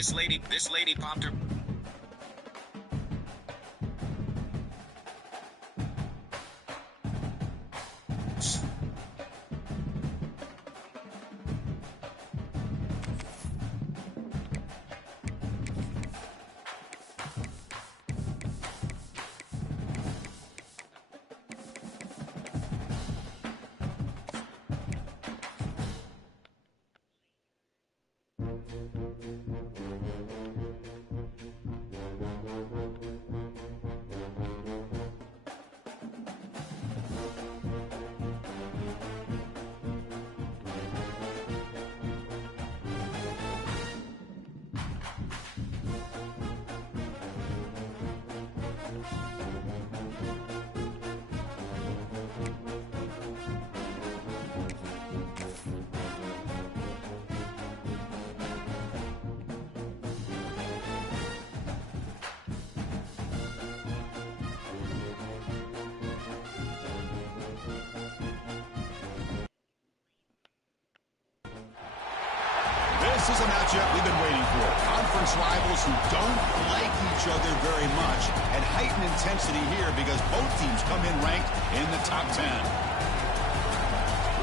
This lady popped her. This is a matchup we've been waiting for. Conference rivals who don't like each other very much, and heightened intensity here because both teams come in ranked in the top 10.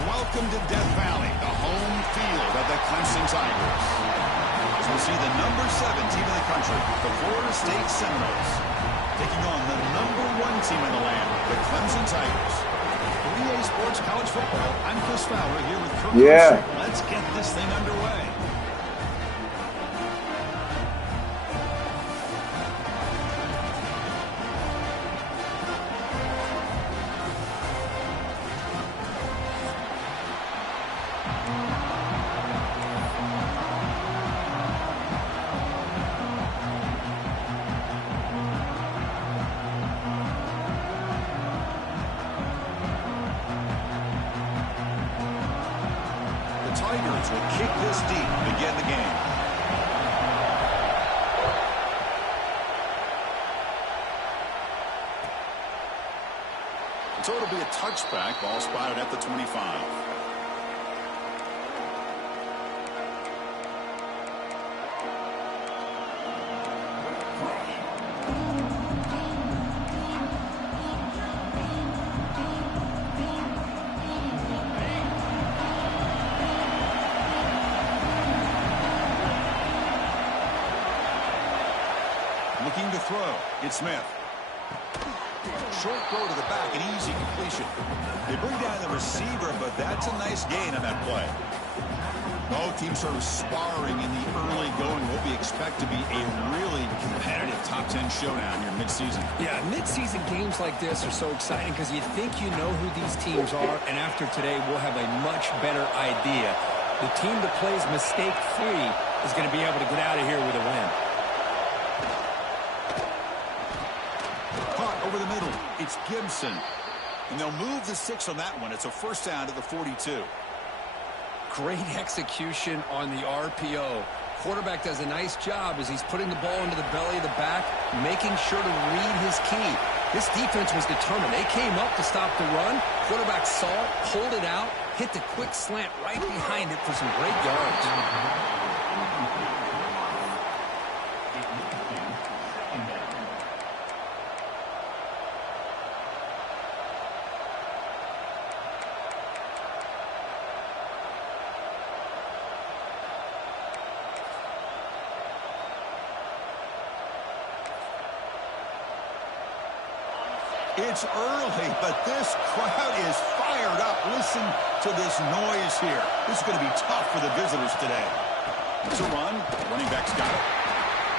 Welcome to Death Valley, the home field of the Clemson Tigers. As we see the number 7 team in the country, the Florida State Seminoles, taking on the number 1 team in the land, the Clemson Tigers. For EA Sports College Football, I'm Chris Fowler here with Kirk. Yeah. Let's get this thing underway. Tigers will kick this deep to begin the game. So it'll be a touchback, ball spotted at the 25. Looking to throw. It's Smith. Short throw to the back, an easy completion. They bring down the receiver, but that's a nice gain on that play. Both teams sort of sparring in the early going. What we expect to be a really competitive top 10 showdown here mid-season. Yeah, mid-season games like this are so exciting because you think you know who these teams are, and after today, we'll have a much better idea. The team that plays mistake-free is going to be able to get out of here with a win. Over the middle, it's Gibson. And they'll move the 6 on that one. It's a first down to the 42. Great execution on the RPO. Quarterback does a nice job as he's putting the ball into the belly of the back, making sure to read his key. This defense was determined. They came up to stop the run. Quarterback saw it, pulled it out, hit the quick slant right behind it for some great yards. It's early, but this crowd is fired up. Listen to this noise here. This is going to be tough for the visitors today. It's a run. Running back's got it.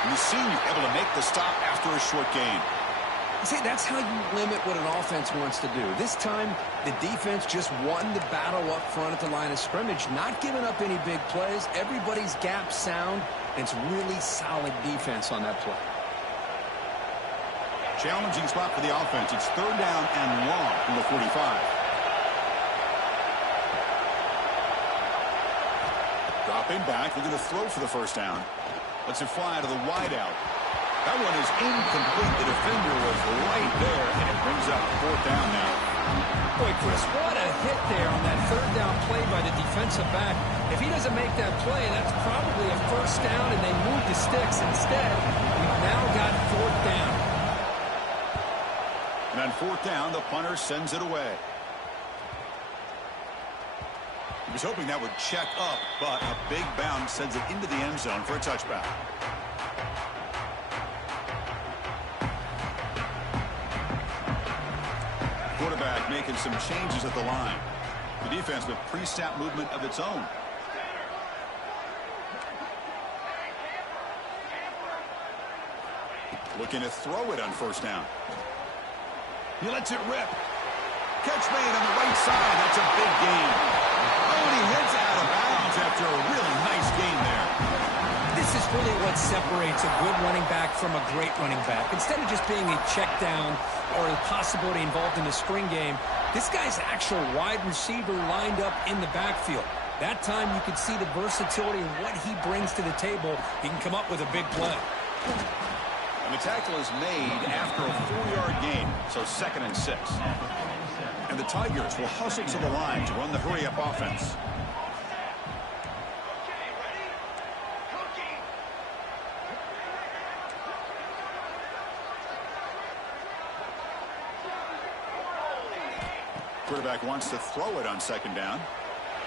And the senior able to make the stop after a short gain. See, that's how you limit what an offense wants to do. This time, the defense just won the battle up front at the line of scrimmage, not giving up any big plays. Everybody's gap sound. It's really solid defense on that play. Challenging spot for the offense. It's third down and long from the 45. Dropping back, looking to throw for the first down. Lets it fly to the wideout. That one is incomplete. The defender was right there, and it brings up fourth down now. Boy, Chris, what a hit there on that third down play by the defensive back. If he doesn't make that play, that's probably a first down, and they move the sticks. Instead, we've now got fourth down. And on fourth down, the punter sends it away. He was hoping that would check up, but a big bounce sends it into the end zone for a touchback. Quarterback making some changes at the line. The defense with pre-snap movement of its own. Looking to throw it on first down. He lets it rip. Catch made on the right side. That's a big gain. Oh, and he heads out of bounds after a really nice gain there. This is really what separates a good running back from a great running back. Instead of just being a check down or a possibility involved in the screen game, this guy's actual wide receiver lined up in the backfield. That time you could see the versatility and what he brings to the table. He can come up with a big play. And the tackle is made after a 4-yard gain, so 2nd and 6. And the Tigers will hustle to the line to run the hurry-up offense. Quarterback wants to throw it on 2nd down.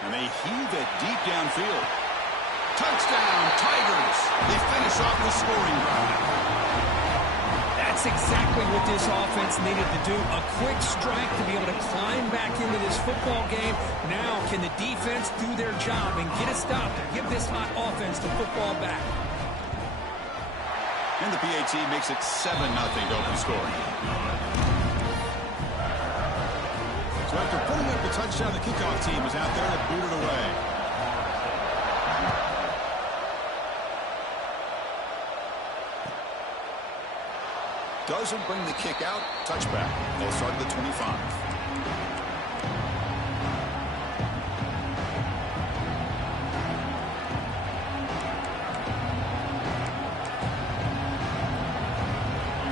And they heave it deep downfield. Touchdown, Tigers! They finish off the scoring drive. That's exactly what this offense needed to do. A quick strike to be able to climb back into this football game. Now, can the defense do their job and get a stop to give this hot offense the football back? And the PAT makes it 7-0 to open scoring. So after putting up the touchdown, the kickoff team is out there to boot it away. Doesn't bring the kick out. Touchback. They'll start at the 25.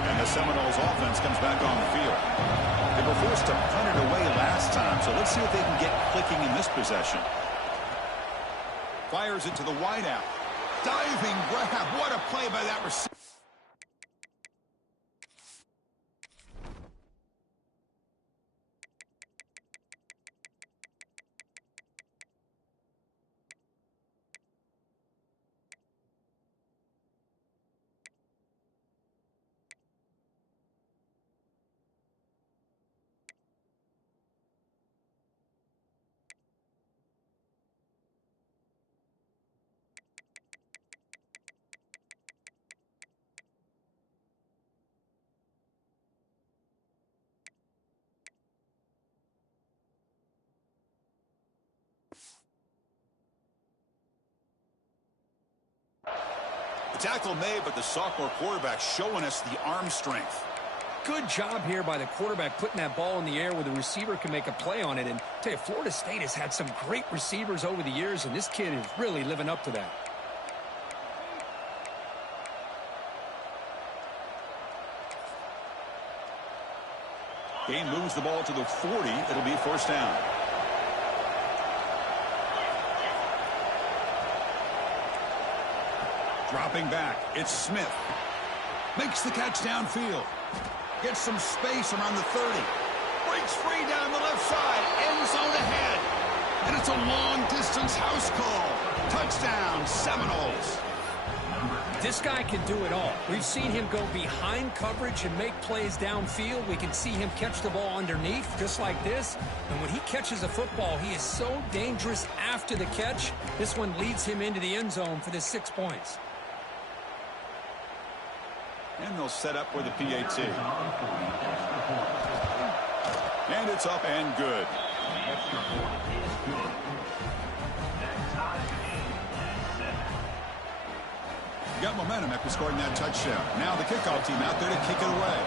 And the Seminoles offense comes back on the field. They were forced to punt it away last time, so let's see if they can get clicking in this possession. Fires it to the wideout. Diving grab. What a play by that receiver. Tackle made, but the sophomore quarterback showing us the arm strength. Good job here by the quarterback putting that ball in the air where the receiver can make a play on it. And I tell you, Florida State has had some great receivers over the years, and this kid is really living up to that. Game moves the ball to the 40. It'll be first down. Dropping back, it's Smith. Makes the catch downfield. Gets some space around the 30. Breaks free down the left side. End zone ahead. And it's a long-distance house call. Touchdown, Seminoles. This guy can do it all. We've seen him go behind coverage and make plays downfield. We can see him catch the ball underneath, just like this. And when he catches a football, he is so dangerous after the catch. This one leads him into the end zone for the 6 points. And they'll set up with the PAT. And it's up and good. Got momentum after scoring that touchdown. Now the kickoff team out there to kick it away.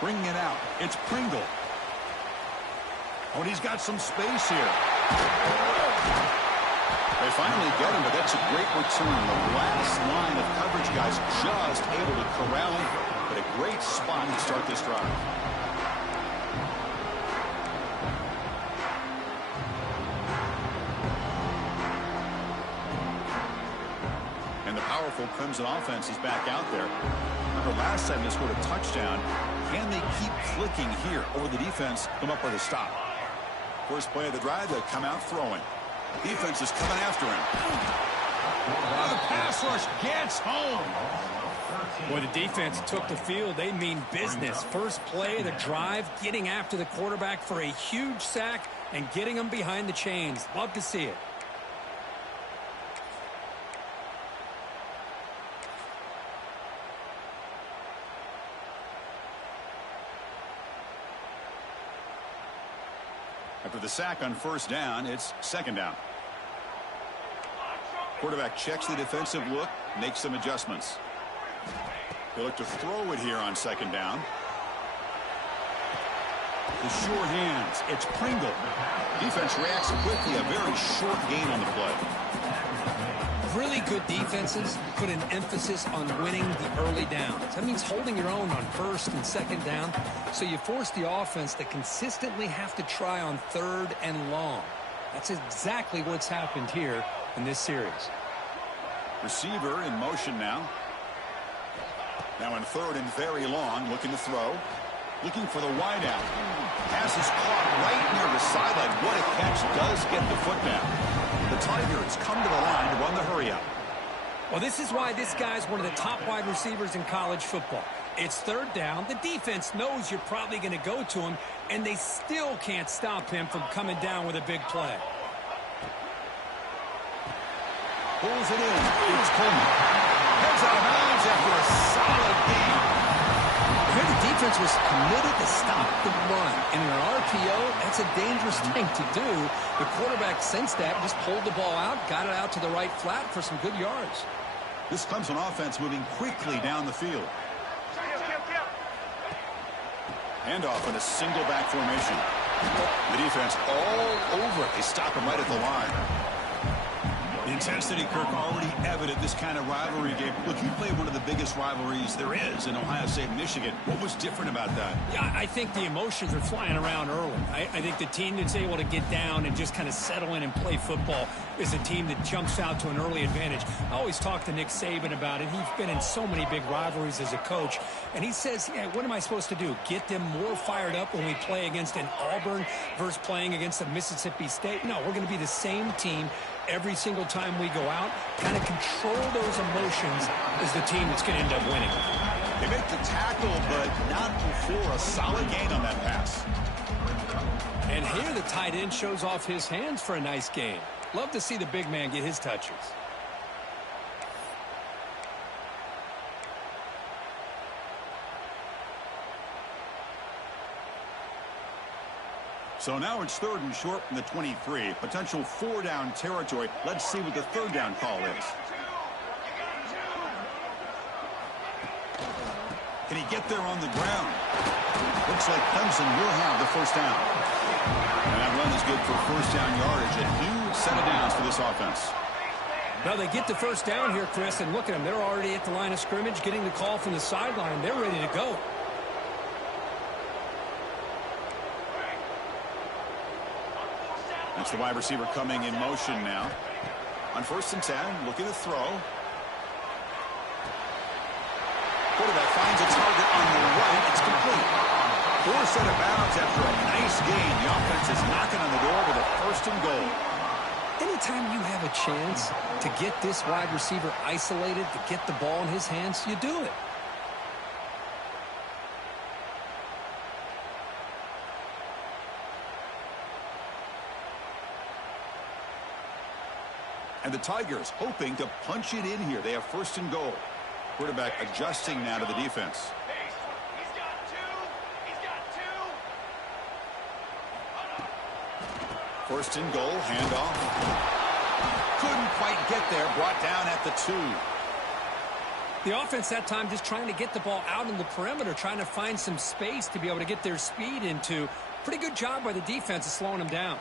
Bringing it out. It's Pringle. Oh, and he's got some space here. They finally get him, but that's a great return. The last line of coverage guys just able to corral him, but a great spot to start this drive. And the powerful Crimson offense is back out there. Remember last time they scored a touchdown. Can they keep clicking here, or will the defense come up with a stop? First play of the drive, they come out throwing. Defense is coming after him. The pass rush gets home. Boy, the defense took the field. They mean business. First play of the drive, getting after the quarterback for a huge sack and getting him behind the chains. Love to see it. After the sack on first down, it's second down. Quarterback checks the defensive look, makes some adjustments. He'll look to throw it here on second down. The sure hands. It's Pringle. Defense reacts quickly. A very short gain on the play. Really good defenses put an emphasis on winning the early downs. That means holding your own on first and second down, so you force the offense to consistently have to try on third and long. That's exactly what's happened here in this series. Receiver in motion now. Now in third and very long, looking to throw. Looking for the wideout. Pass is caught right near the sideline. What a catch. Does get the foot down. The Tigers come to the line to run the hurry-up. Well, this is why this guy's one of the top wide receivers in college football. It's third down. The defense knows you're probably going to go to him, and they still can't stop him from coming down with a big play. Pulls it in. It's Coleman. Heads out of bounds after a solid game. Here the defense was committed to stop the run. And in an RPO, that's a dangerous thing to do. The quarterback sensed that, just pulled the ball out, got it out to the right flat for some good yards. This Clemson offense moving quickly down the field. Handoff in a single back formation. The defense all over it. They stop him right at the line. The intensity, Kirk, already evident this kind of rivalry game. Look, you played one of the biggest rivalries there is in Ohio State, Michigan. What was different about that? Yeah, I think the emotions are flying around early. I think the team that's able to get down and just kind of settle in and play football is a team that jumps out to an early advantage. I always talk to Nick Saban about it. He's been in so many big rivalries as a coach, and he says, yeah, what am I supposed to do? Get them more fired up when we play against an Auburn versus playing against a Mississippi State? No, we're going to be the same team every single time we go out. Kind of control those emotions is the team that's going to end up winning. They make the tackle, but not before a solid gain on that pass. And here the tight end shows off his hands for a nice gain. Love to see the big man get his touches. So now it's third and short from the 23. Potential four-down territory. Let's see what the third down call is. Can he get there on the ground? Looks like Clemson will have the first down. And that run is good for first down yardage. A huge set of downs for this offense. Well, they get the first down here, Chris, and look at them. They're already at the line of scrimmage, getting the call from the sideline. They're ready to go. That's the wide receiver coming in motion now. On first and 10, looking to throw. Quarterback finds a target on the right. It's complete. Forced out of bounds after a nice gain. The offense is knocking on the door with a first and goal. Anytime you have a chance to get this wide receiver isolated, to get the ball in his hands, you do it. And the Tigers hoping to punch it in here. They have first and goal. Quarterback adjusting now to the defense. First and goal, handoff. Couldn't quite get there, brought down at the 2. The offense that time just trying to get the ball out in the perimeter, trying to find some space to be able to get their speed into. Pretty good job by the defense of slowing them down.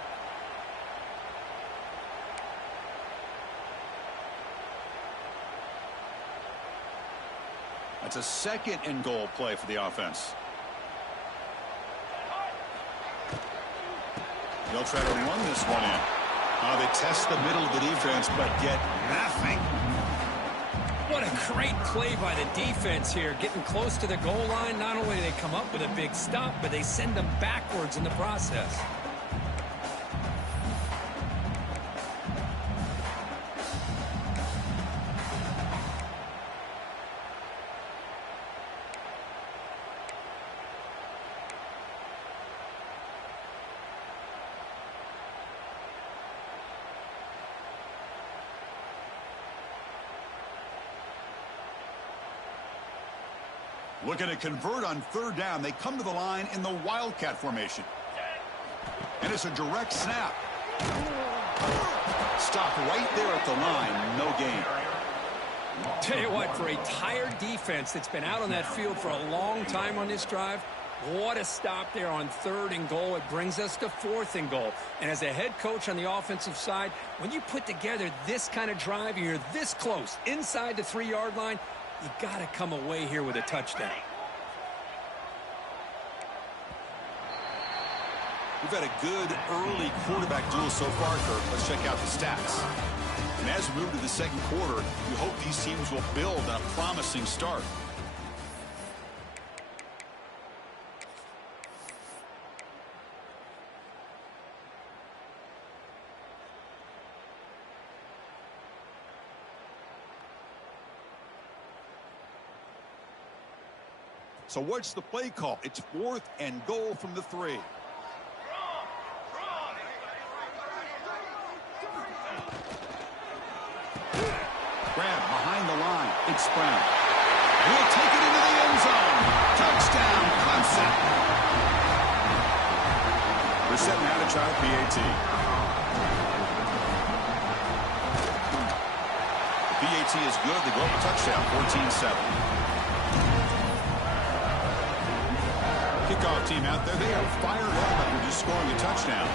That's a second and goal play for the offense. They'll try to run this one in. They test the middle of the defense, but get nothing. What a great play by the defense here. Getting close to the goal line, not only do they come up with a big stop, but they send them backwards in the process. Looking to convert on third down. They come to the line in the Wildcat formation. And it's a direct snap. Stop right there at the line. No gain. Tell you what, for a tired defense that's been out on that field for a long time on this drive, what a stop there on third and goal. It brings us to fourth and goal. And as a head coach on the offensive side, when you put together this kind of drive and you're this close inside the 3-yard line, you got to come away here with a touchdown. We've had a good early quarterback duel so far, Kirk. Let's check out the stats. And as we move to the second quarter, we hope these teams will build on a promising start. So what's the play call? It's 4th and goal from the 3. Grab behind the line. It's Brown. We'll take it into the end zone. Touchdown, Clemson. We're set now to try the PAT. The PAT is good. They go up a touchdown, 14-7. Kickoff team out there, they are fired up after just scoring a touchdown.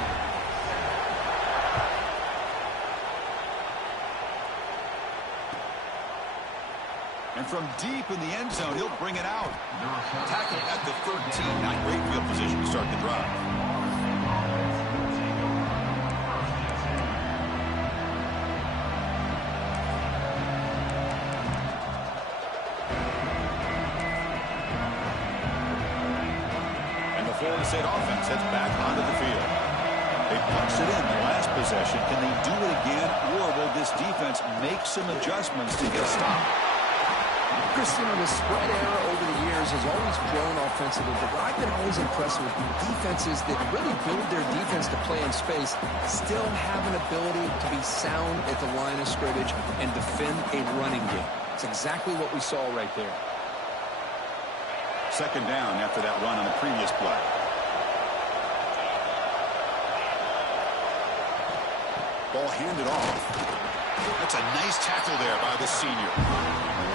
And from deep in the end zone, he'll bring it out. Tackled at the 13. Not great field position to start the drive. Florida State offense heads back onto the field. They punched it in the last possession. Can they do it again, or will this defense make some adjustments to get a stop? Christian, the spread era over the years has always grown offensively, but what I've been always impressed with defenses that really build their defense to play in space still have an ability to be sound at the line of scrimmage and defend a running game. It's exactly what we saw right there. Second down after that run on the previous play. Ball handed off. That's a nice tackle there by the senior.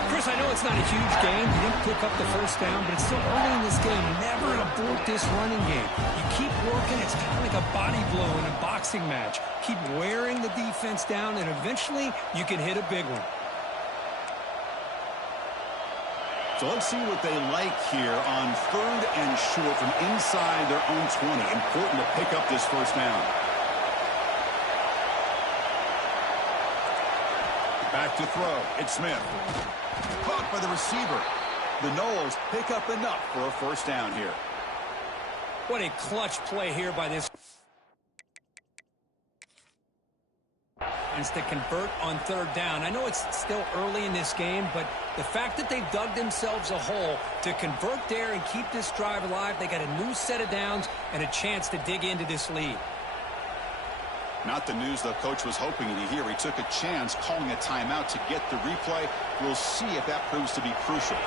Chris, I know it's not a huge game. You didn't pick up the first down, but it's still early in this game. Never abort this running game. You keep working. It's kind of like a body blow in a boxing match. Keep wearing the defense down, and eventually you can hit a big one. So let's see what they like here on 3rd and short from inside their own 20. Important to pick up this first down. Back to throw. It's Smith. Caught by the receiver. The Noles pick up enough for a first down here. What a clutch play here by this. To convert on 3rd down. I know it's still early in this game, but the fact that they've dug themselves a hole to convert there and keep this drive alive, they got a new set of downs and a chance to dig into this lead. Not the news the coach was hoping to hear. He took a chance calling a timeout to get the replay. We'll see if that proves to be crucial.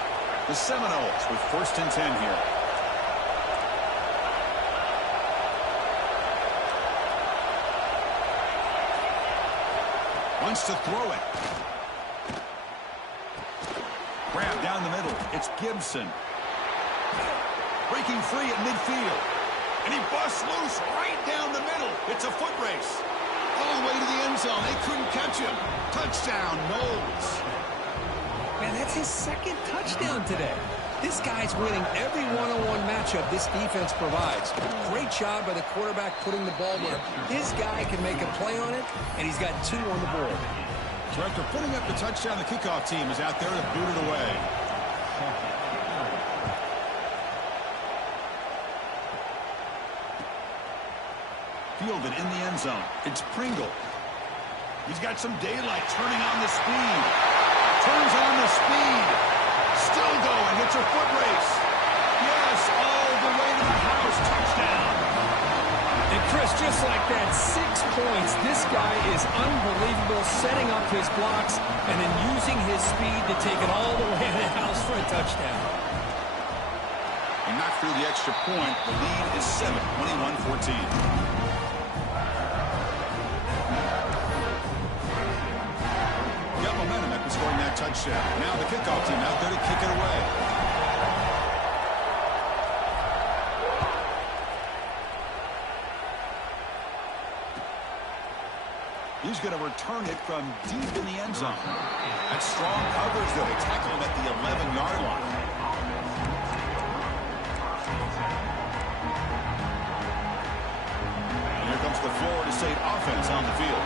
The Seminoles with 1st and 10 here. Wants to throw it. Grab down the middle. It's Gibson. Breaking free at midfield. And he busts loose right down the middle. It's a foot race. All the way to the end zone. They couldn't catch him. Touchdown, Noles. Man, that's his second touchdown today. This guy's winning every one-on-one matchup this defense provides. Great job by the quarterback putting the ball where his guy can make a play on it, and he's got 2 on the board. So after putting up the touchdown, the kickoff team is out there to boot it away. Fielded in the end zone. It's Pringle. He's got some daylight, turning on the speed. Turns on the speed. Still going. It's a foot race. Yes, all the way to the house. Touchdown. And Chris, just like that, 6 points. This guy is unbelievable, setting up his blocks and then using his speed to take it all the way to the house for a touchdown. He knocked through the extra point. The lead is 7, 21-14. Momentum after scoring that touchdown. Now the kickoff team out there to kick it away. He's going to return it from deep in the end zone. That's strong coverage, though. They tackle him at the 11-yard line. And here comes the Florida State offense on the field.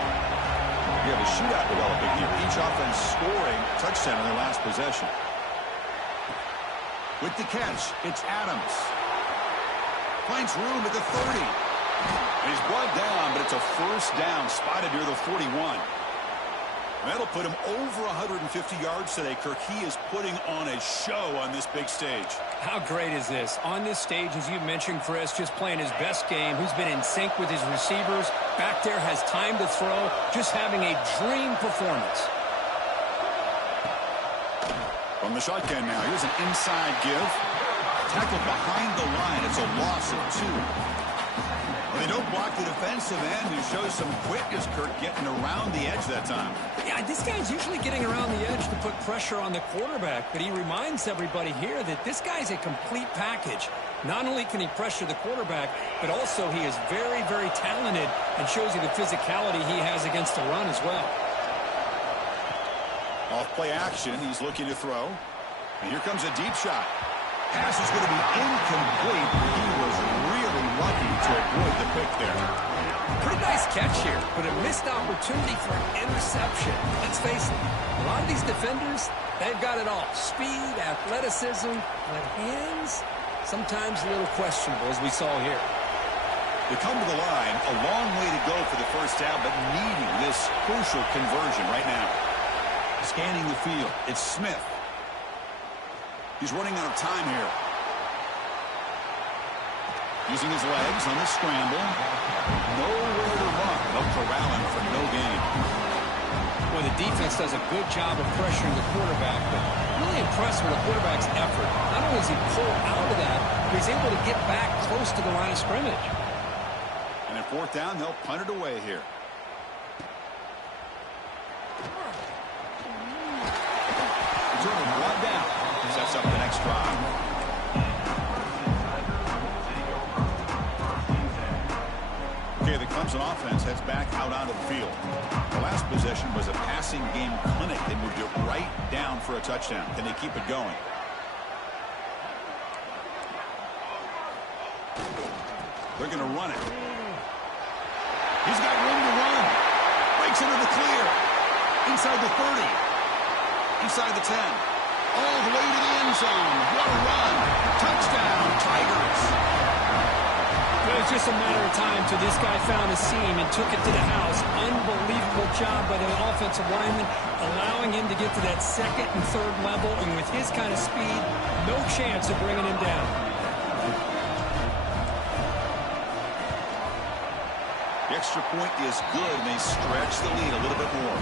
We have a shootout developing here. Each offense scoring a touchdown in their last possession. With the catch, it's Adams. Finds room at the 30. And he's brought down, but it's a first down spotted near the 41. That'll put him over 150 yards today, Kirk. He is putting on a show on this big stage. How great is this? On this stage, as you mentioned, Chris, just playing his best game. He's been in sync with his receivers. Back there, has time to throw. Just having a dream performance. From the shotgun now, here's an inside give. Tackled behind the line. It's a loss of 2. Well, they don't block the defensive end, who shows some quickness, Kirk, getting around the edge that time. Yeah, this guy's usually getting around the edge to put pressure on the quarterback, but he reminds everybody here that this guy's a complete package. Not only can he pressure the quarterback, but also he is very, very talented and shows you the physicality he has against the run as well. Off play action, he's looking to throw. And here comes a deep shot. Pass is going to be incomplete. He was really lucky to avoid the pick there. Pretty nice catch here, but a missed opportunity for an interception. Let's face it, a lot of these defenders, they've got it all. Speed, athleticism, but hands, sometimes a little questionable, as we saw here. They come to the line, a long way to go for the first down, but needing this crucial conversion right now. Scanning the field, it's Smith. He's running out of time here. Using his legs on the scramble. Nowhere to run. They'll corral him for no gain. Well, the defense does a good job of pressuring the quarterback, but really impressed with the quarterback's effort. Not only does he pull out of that, but he's able to get back close to the line of scrimmage. And at 4th down, they'll punt it away here. Return of 1 down. Sets up the next drive. Okay, the Clemson offense heads back out onto the field. The last possession was a passing game clinic. They moved it right down for a touchdown. Can they keep it going? They're going to run it. He's got room to run. Breaks into the clear. Inside the 30. Inside the 10. All the way to the end zone. What a run. Touchdown, Tigers. Well, it's just a matter of time till this guy found a seam and took it to the house. Unbelievable job by the offensive lineman, allowing him to get to that 2nd and 3rd level. And with his kind of speed, no chance of bringing him down. The extra point is good, and they stretch the lead a little bit more.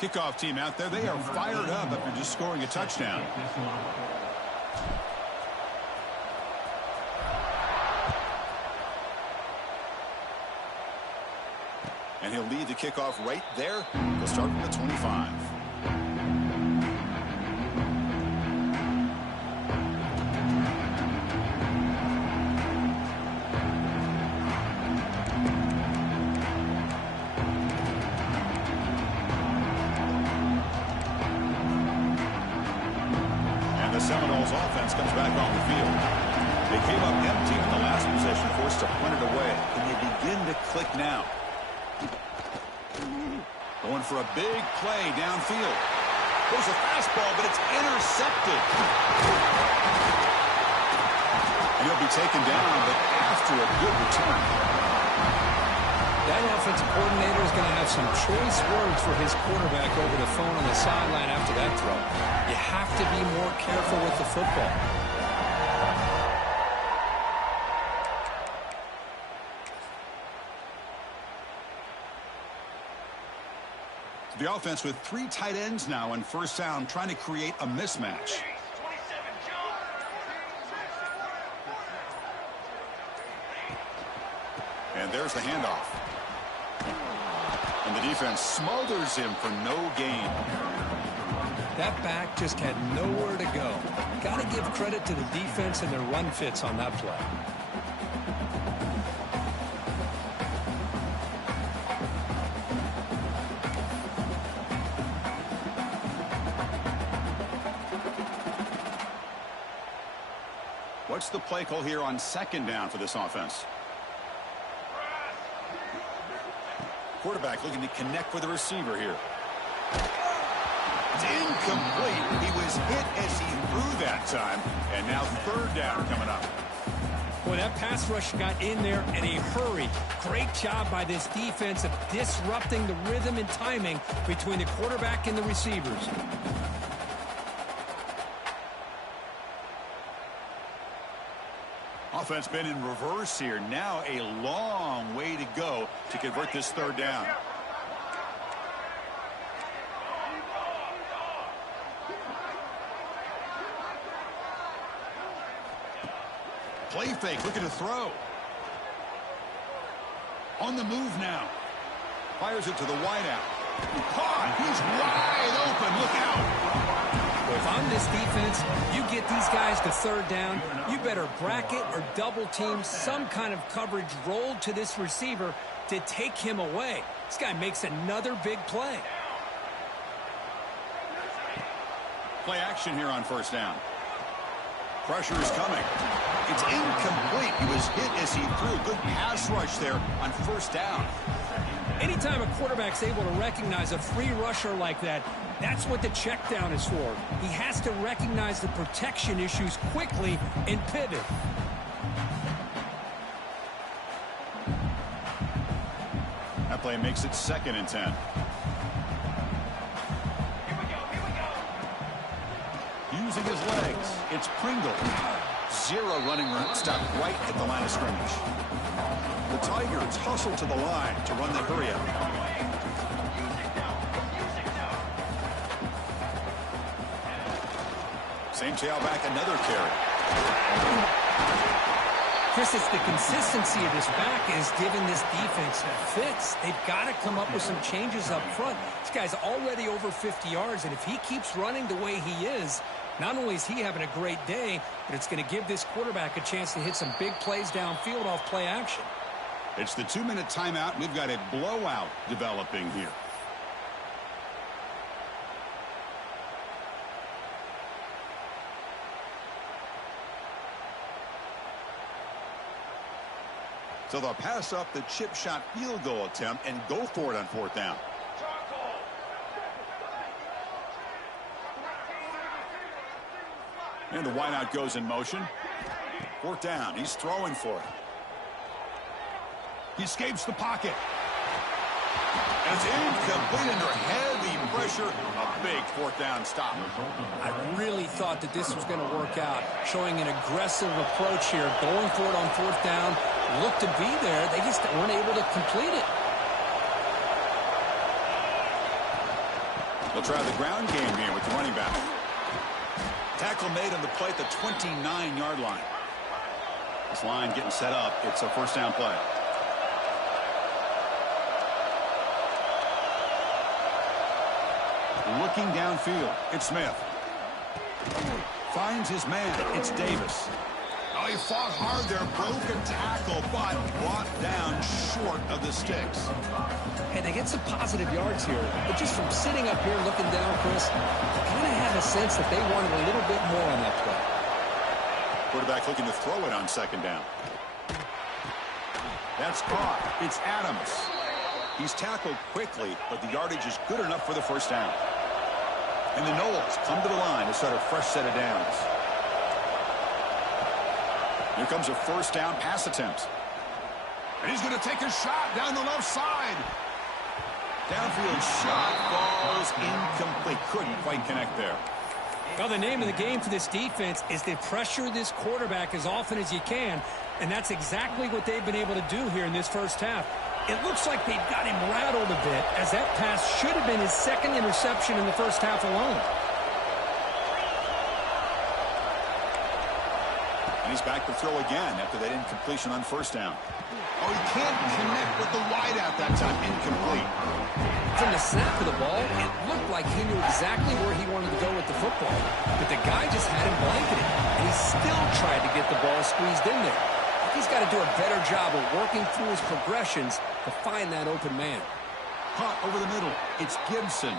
Kickoff team out there. They are fired up after just scoring a touchdown. And he'll lead the kickoff right there. He'll start from the 25. Bengals offense comes back on the field. They came up empty in the last possession, forced to punt it away. And they begin to click now. Going for a big play downfield. There's a fastball, but it's intercepted. And he'll be taken down, but after a good return. That offensive coordinator is going to have some choice words for his quarterback over the phone on the sideline after that throw. You have to be more careful with the football. The offense with 3 tight ends now on first down, trying to create a mismatch. And there's the handoff. And the defense smothers him for no gain. That back just had nowhere to go. Got to give credit to the defense and their run fits on that play. What's the play call here on second down for this offense? Quarterback looking to connect with the receiver here. It's incomplete. He was hit as he threw that time. And now third down coming up. Boy, that pass rush got in there in a hurry. Great job by this defense of disrupting the rhythm and timing between the quarterback and the receivers. Offense been in reverse here. Now a long way to go to convert this third down. Play fake, looking to throw. On the move now. Fires it to the wideout. Caught. He's wide open. Look out. If I'm this defense, you get these guys to third down, you better bracket or double team some kind of coverage rolled to this receiver to take him away. This guy makes another big play. Play action here on first down. Pressure is coming. It's incomplete. He was hit as he threw. Good pass rush there on first down. Anytime a quarterback's able to recognize a free rusher like that, that's what the check down is for. He has to recognize the protection issues quickly and pivot. That play makes it 2nd and 10. Using his legs, it's Pringle. 0 running room, stop right at the line of scrimmage. The Tigers hustle to the line to run the hurry-up. Same tailback, another carry. Chris, it's the consistency of this back is giving this defense fits. They've got to come up with some changes up front. This guy's already over 50 yards, and if he keeps running the way he is, not only is he having a great day, but it's going to give this quarterback a chance to hit some big plays downfield off play action. It's the 2-minute timeout. We've got a blowout developing here. So they'll pass up the chip shot field goal attempt and go for it on 4th down. And the wideout goes in motion. 4th down. He's throwing for it. He escapes the pocket. And it's incomplete under heavy pressure. A big 4th down stop. I really thought that this was going to work out, showing an aggressive approach here, going for it on 4th down. Looked to be there. They just weren't able to complete it. They'll try the ground game here with the running back. Tackle made on the play at the 29-yard line. This line getting set up. It's a 1st down play. Looking downfield, it's Smith. Finds his man, it's Davis. Oh, he fought hard there, broken tackle, but brought down short of the sticks. And they get some positive yards here, but just from sitting up here looking down, Chris, you kind of have a sense that they wanted a little bit more on that play. Quarterback looking to throw it on second down. That's caught. It's Adams. He's tackled quickly, but the yardage is good enough for the first down. And the Knowles come to the line to start a fresh set of downs. Here comes a first down pass attempt. And he's going to take a shot down the left side. Downfield shot falls incomplete. Couldn't quite connect there. Well, the name of the game for this defense is to pressure this quarterback as often as you can, and that's exactly what they've been able to do here in this first half. It looks like they've got him rattled a bit, as that pass should have been his second interception in the first half alone. And he's back to throw again after that incompletion on first down. Oh, he can't connect with the wideout that time. Incomplete. From the snap of the ball, it looked like he knew exactly where he wanted to go with the football. But the guy just had him blanketed, and he still tried to get the ball squeezed in there. He's got to do a better job of working through his progressions to find that open man. Caught over the middle. It's Gibson.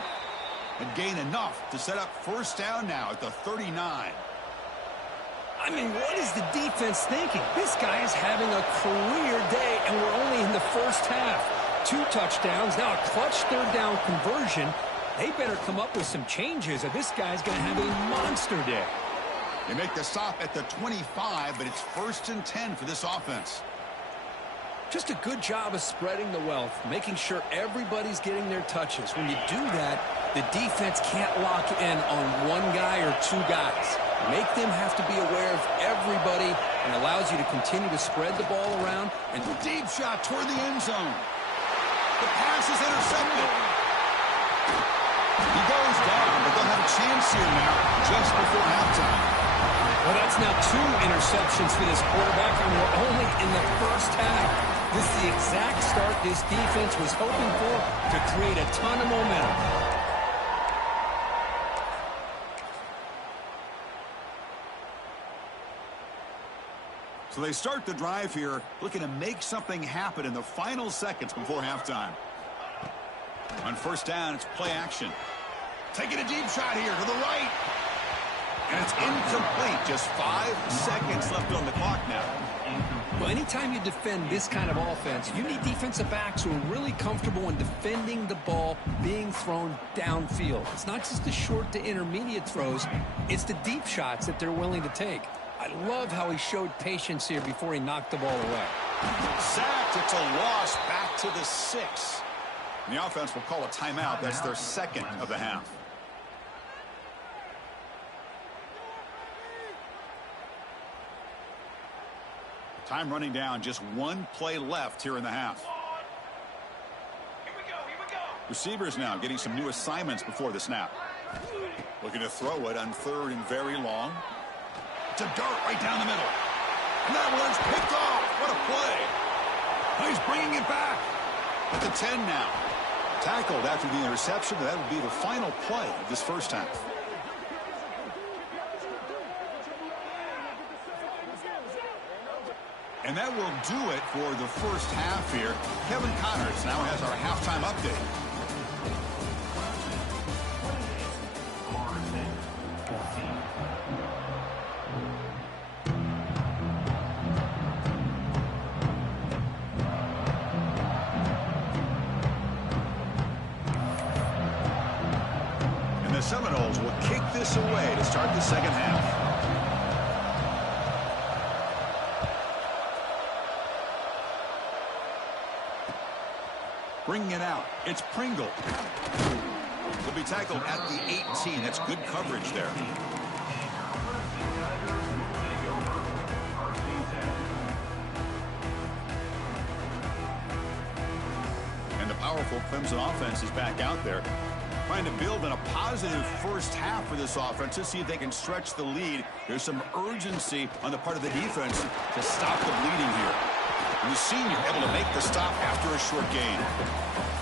And gain enough to set up first down now at the 39. I mean, what is the defense thinking? This guy is having a career day, and we're only in the first half. 2 touchdowns, now a clutch third down conversion. They better come up with some changes, or this guy's going to have a monster day. They make the stop at the 25, but it's 1st and 10 for this offense. Just a good job of spreading the wealth, making sure everybody's getting their touches. When you do that, the defense can't lock in on one guy or 2 guys. Make them have to be aware of everybody, and allows you to continue to spread the ball around. And deep shot toward the end zone. The pass is intercepted. He goes down, but they'll have a chance here now just before halftime. Well, that's now 2 interceptions for this quarterback, and we're only in the first half. This is the exact start this defense was hoping for to create a ton of momentum. So they start the drive here, looking to make something happen in the final seconds before halftime. On first down, it's play action. Taking a deep shot here to the right. And it's incomplete. Just 5 seconds left on the clock now. Well, anytime you defend this kind of offense, you need defensive backs who are really comfortable in defending the ball being thrown downfield. It's not just the short to intermediate throws, it's the deep shots that they're willing to take. I love how he showed patience here before he knocked the ball away. Sacked. It's a loss back to the 6. And the offense will call a timeout. That's their second of the half. Time running down. Just 1 play left here in the half. Receivers now getting some new assignments before the snap. Looking to throw it on 3rd and very long. It's a dart right down the middle. And that one's picked off. What a play. Now he's bringing it back. At the 10 now. Tackled after the interception. That will be the final play of this first half. And that will do it for the first half here. Kevin Connors now has our halftime update. And the Seminoles will kick this away to start the second half. Bringing it out. It's Pringle. He'll be tackled at the 18. That's good coverage there. And the powerful Clemson offense is back out there, trying to build on a positive first half for this offense to see if they can stretch the lead. There's some urgency on the part of the defense to stop the bleeding here. And the senior able to make the stop after a short gain.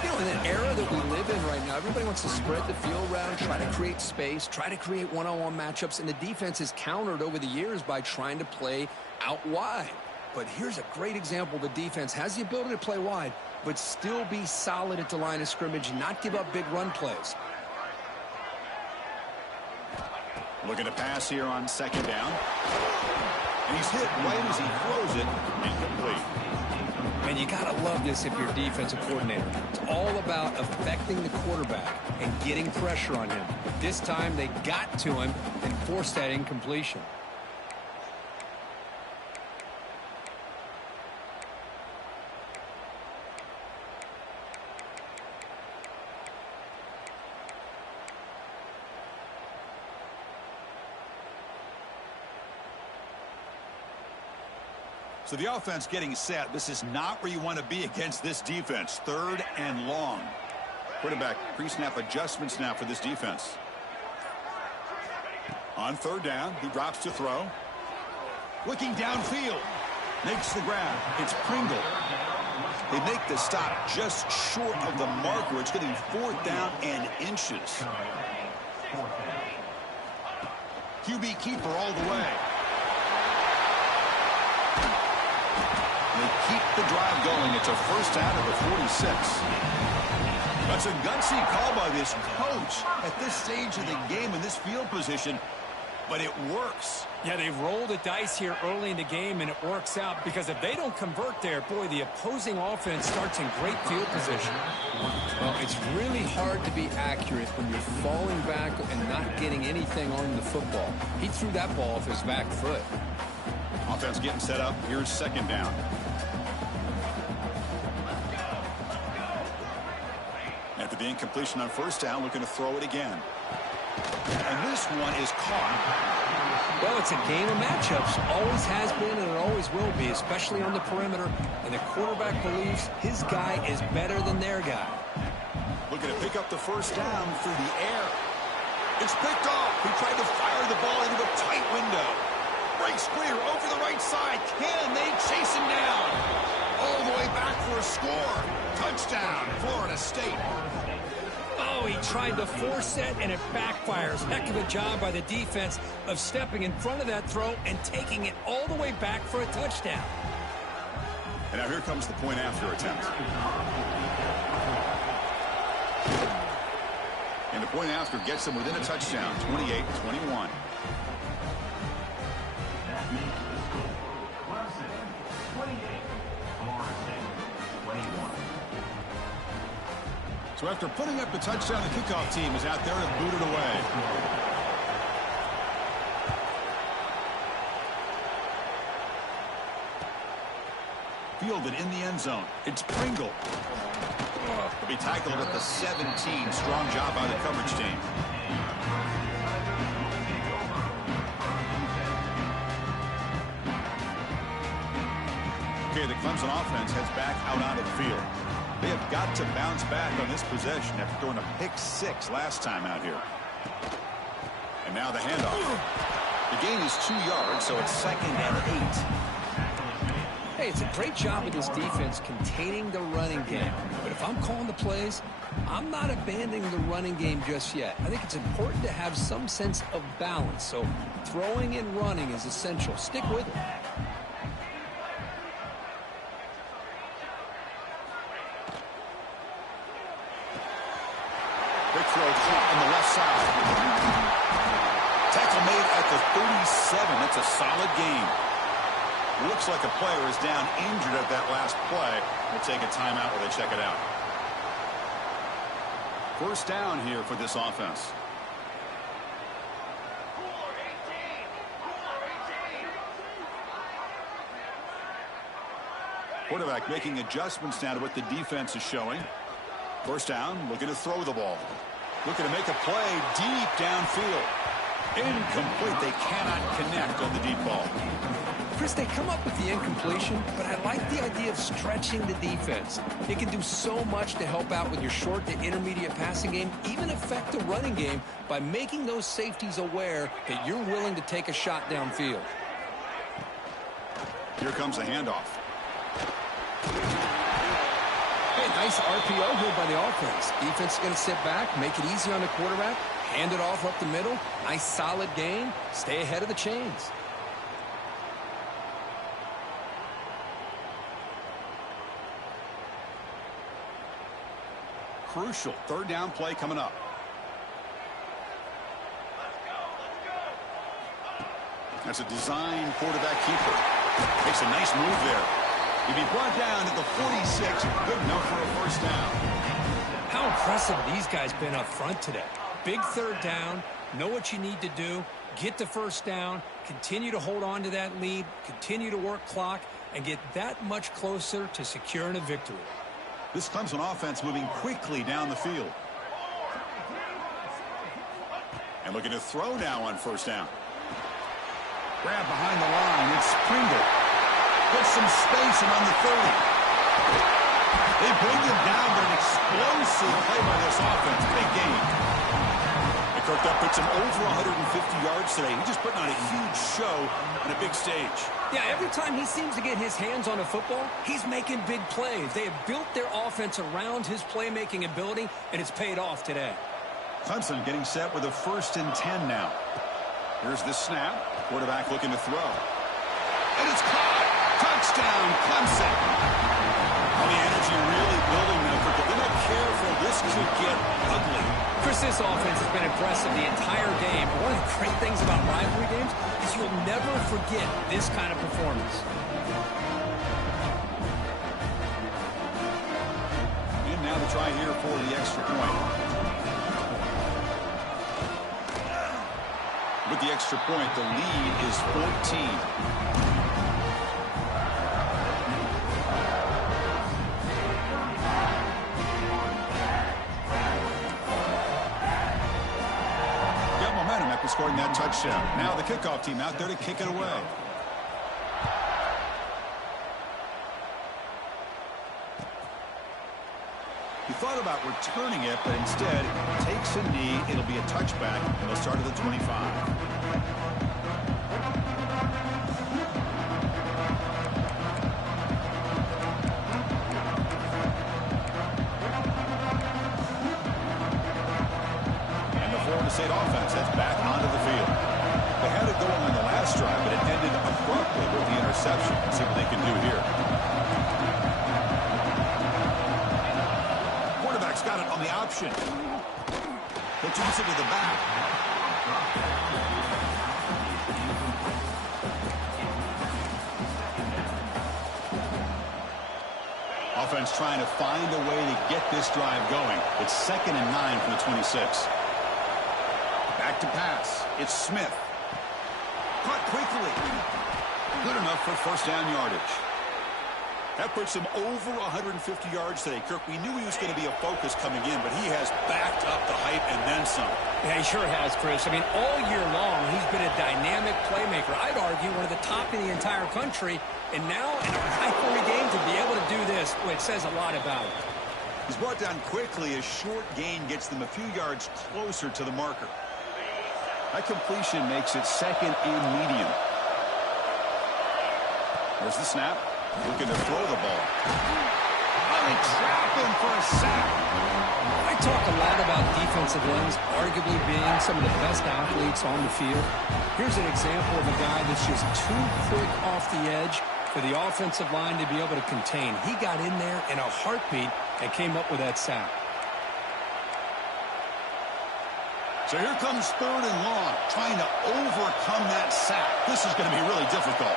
You know, in an era that we live in right now, everybody wants to spread the field around, try to create space, try to create one-on-one matchups, and the defense has countered over the years by trying to play out wide. But here's a great example. The defense has the ability to play wide, but still be solid at the line of scrimmage and not give up big run plays. Looking to pass here on second down. And he's hit right as he throws it, incomplete. And you got to love this if you're a defensive coordinator. It's all about affecting the quarterback and getting pressure on him. This time they got to him and forced that incompletion. So the offense getting set. This is not where you want to be against this defense. 3rd and long. Quarterback pre-snap adjustments now for this defense. On 3rd down, he drops to throw. Looking downfield. Makes the grab. It's Pringle. They make the stop just short of the marker. It's getting 4th down and inches. QB keeper all the way. They keep the drive going. It's a 1st down at the 46. That's a gutsy call by this coach at this stage of the game in this field position, but it works. Yeah, they roll the dice here early in the game, and it works out because if they don't convert there, boy, the opposing offense starts in great field position. Well, it's really hard to be accurate when you're falling back and not getting anything on the football. He threw that ball off his back foot. Offense getting set up. Here's 2nd down. After the incompletion on 1st down, looking to throw it again. And this one is caught. Well, it's a game of matchups. Always has been and it always will be, especially on the perimeter. And the quarterback believes his guy is better than their guy. Looking to pick up the 1st down through the air. It's picked off. He tried to fire the ball into a tight window. Breaks clear over the right side. Can they chase him down? All the way back for a score. Touchdown, Florida State. Oh, he tried to force it, and it backfires. Heck of a job by the defense of stepping in front of that throw and taking it all the way back for a touchdown. And now here comes the point after attempt. And the point after gets them within a touchdown, 28-21. So after putting up the touchdown, the kickoff team is out there to boot it away. Fielded in the end zone. It's Pringle. He'll be tackled at the 17. Strong job by the coverage team. Okay, the Clemson offense heads back out onto the field. They have got to bounce back on this possession after throwing a pick-6 last time out here. And now the handoff. The gain is 2 yards, so it's 2nd and 8. Hey, it's a great job of this defense containing the running game. But if I'm calling the plays, I'm not abandoning the running game just yet. I think it's important to have some sense of balance. So throwing and running is essential. Stick with it. Big throw caught on the left side. Tackle made at the 37. That's a solid gain. Looks like a player is down injured at that last play. We'll take a timeout while they check it out. 1st down here for this offense. Quarterback making adjustments now to what the defense is showing. 1st down, looking to throw the ball. Looking to make a play deep downfield. Incomplete. They cannot connect on the deep ball. Chris, they come up with the incompletion, but I like the idea of stretching the defense. It can do so much to help out with your short to intermediate passing game, even affect the running game by making those safeties aware that you're willing to take a shot downfield. Here comes a handoff. Hey, nice RPO here by the offense. Defense is going to sit back, make it easy on the quarterback, hand it off up the middle. Nice solid gain. Stay ahead of the chains. Crucial 3rd down play coming up. That's a design quarterback keeper. Makes a nice move there. He'd be brought down at the 46. Good enough for a first down. How impressive these guys been up front today. Big third down. Know what you need to do. Get the first down. Continue to hold on to that lead. Continue to work clock. And get that much closer to securing a victory. This Clemson offense moving quickly down the field. And looking to throw now on first down. Grab behind the line. It's Pringle. Gets some space around the 30. They bring him down, but an explosive play by this offense. Big game. And Kirk, that puts him over 150 yards today. He's just putting on a huge show on a big stage. Yeah, every time he seems to get his hands on a football, he's making big plays. They have built their offense around his playmaking ability, and it's paid off today. Clemson getting set with a 1st and 10 now. Here's the snap. Quarterback looking to throw. And it's caught. Touchdown, Clemson. Well, the energy really building now. If they're not careful, this could get ugly. Chris, this offense has been impressive the entire game. But one of the great things about rivalry games is you'll never forget this kind of performance. And now the try here for the extra point. With the extra point, the lead is 14. Scoring that touchdown. Now the kickoff team out there to kick it away. He thought about returning it, but instead takes a knee. It'll be a touchback, and they'll start at the 25. State offense heads back onto the field. They had it going on the last drive, but it ended abruptly with the interception. Let's see what they can do here. Quarterback's got it on the option. Pitches it to the back. Offense trying to find a way to get this drive going. It's 2nd and 9 from the 26. Back to pass. It's Smith. Caught quickly. Good enough for first down yardage. That puts him over 150 yards today. Kirk, we knew he was going to be a focus coming in, but he has backed up the hype and then some. Yeah, he sure has, Chris. I mean, all year long, he's been a dynamic playmaker. I'd argue one of the top in the entire country. And now, in a rivalry game, to be able to do this, well, it says a lot about him. He's brought down quickly. A short gain gets them a few yards closer to the marker. That completion makes it 2nd and medium. There's the snap. Looking to throw the ball. Oh, they trap him for a sack. I talk a lot about defensive ends arguably being some of the best athletes on the field. Here's an example of a guy that's just too quick off the edge for the offensive line to be able to contain. He got in there in a heartbeat and came up with that sack. So here comes 3rd and long, trying to overcome that sack. This is going to be really difficult.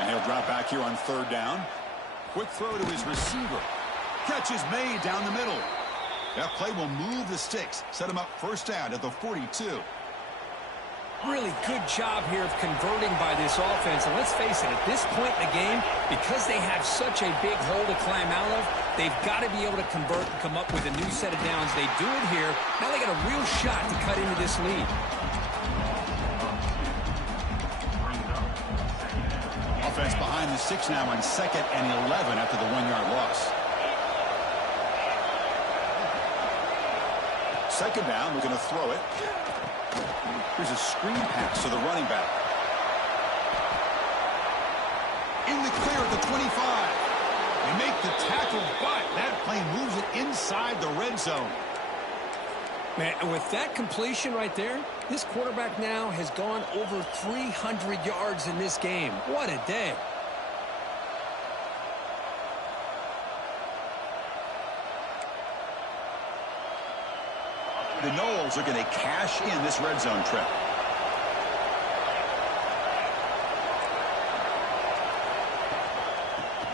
And he'll drop back here on 3rd down. Quick throw to his receiver. Catch is made down the middle. That play will move the sticks, set him up first down at the 42. Really good job here of converting by this offense. And let's face it, at this point in the game, because they have such a big hole to climb out of, they've got to be able to convert and come up with a new set of downs. They do it here. Now they got a real shot to cut into this lead. Offense behind the 6 now on 2nd and 11 after the 1-yard loss. 2nd down, we're going to throw it. Here's a screen pass to the running back. In the clear at the 25. They make the tackle, but that play moves it inside the red zone. Man, and with that completion right there, this quarterback now has gone over 300 yards in this game. What a day. the Noles are going to cash in this red zone trip.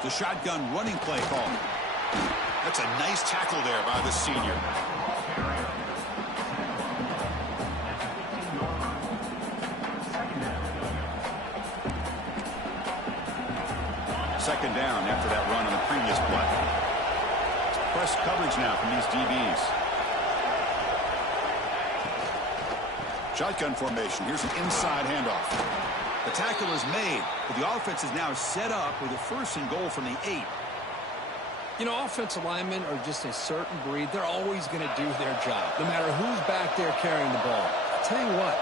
The shotgun running play call. That's a nice tackle there by the senior. Second down after that run on the previous play. Press coverage now from these DBs. Shotgun formation. Here's an inside handoff. The tackle is made, but the offense is now set up with a 1st and goal from the 8. You know, offensive linemen are just a certain breed. They're always going to do their job, no matter who's back there carrying the ball. I'll tell you what,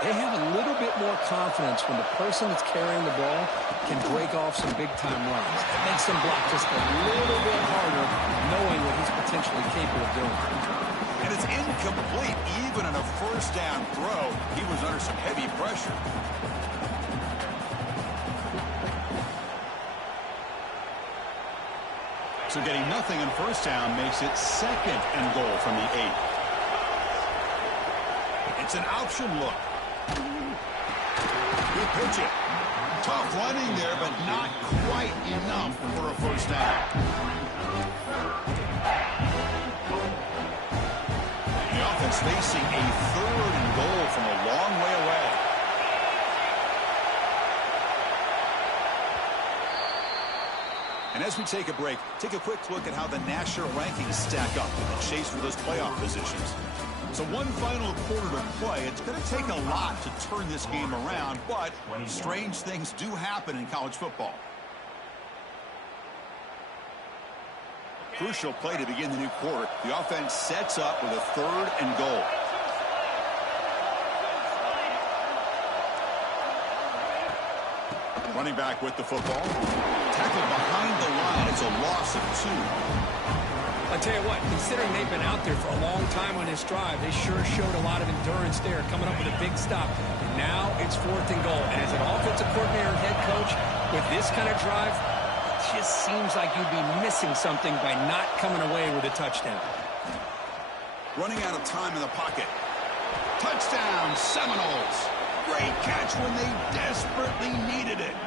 they have a little bit more confidence when the person that's carrying the ball can break off some big-time runs. It makes them block just a little bit harder, knowing what he's potentially capable of doing. And it's incomplete. Even on a 1st down throw, he was under some heavy pressure. So getting nothing on 1st down makes it 2nd and goal from the 8. It's an option look. Good pitch it. Tough running there, but not quite enough for a 1st down. The offense facing a 3rd and goal from a long way away. And as we take a break, take a quick look at how the national rankings stack up in the chase for those playoff positions. So one final quarter to play. It's going to take a lot to turn this game around, but strange things do happen in college football. Crucial play to begin the new quarter. The offense sets up with a 3rd and goal. Running back with the football. Tackled behind the line. It's a loss of 2. I tell you what, considering they've been out there for a long time on this drive, they sure showed a lot of endurance there, coming up with a big stop. And now it's 4th and goal. And as an offensive coordinator and head coach, with this kind of drive, it just seems like you'd be missing something by not coming away with a touchdown. Running out of time in the pocket. Touchdown, Seminoles. Great catch when they desperately needed it.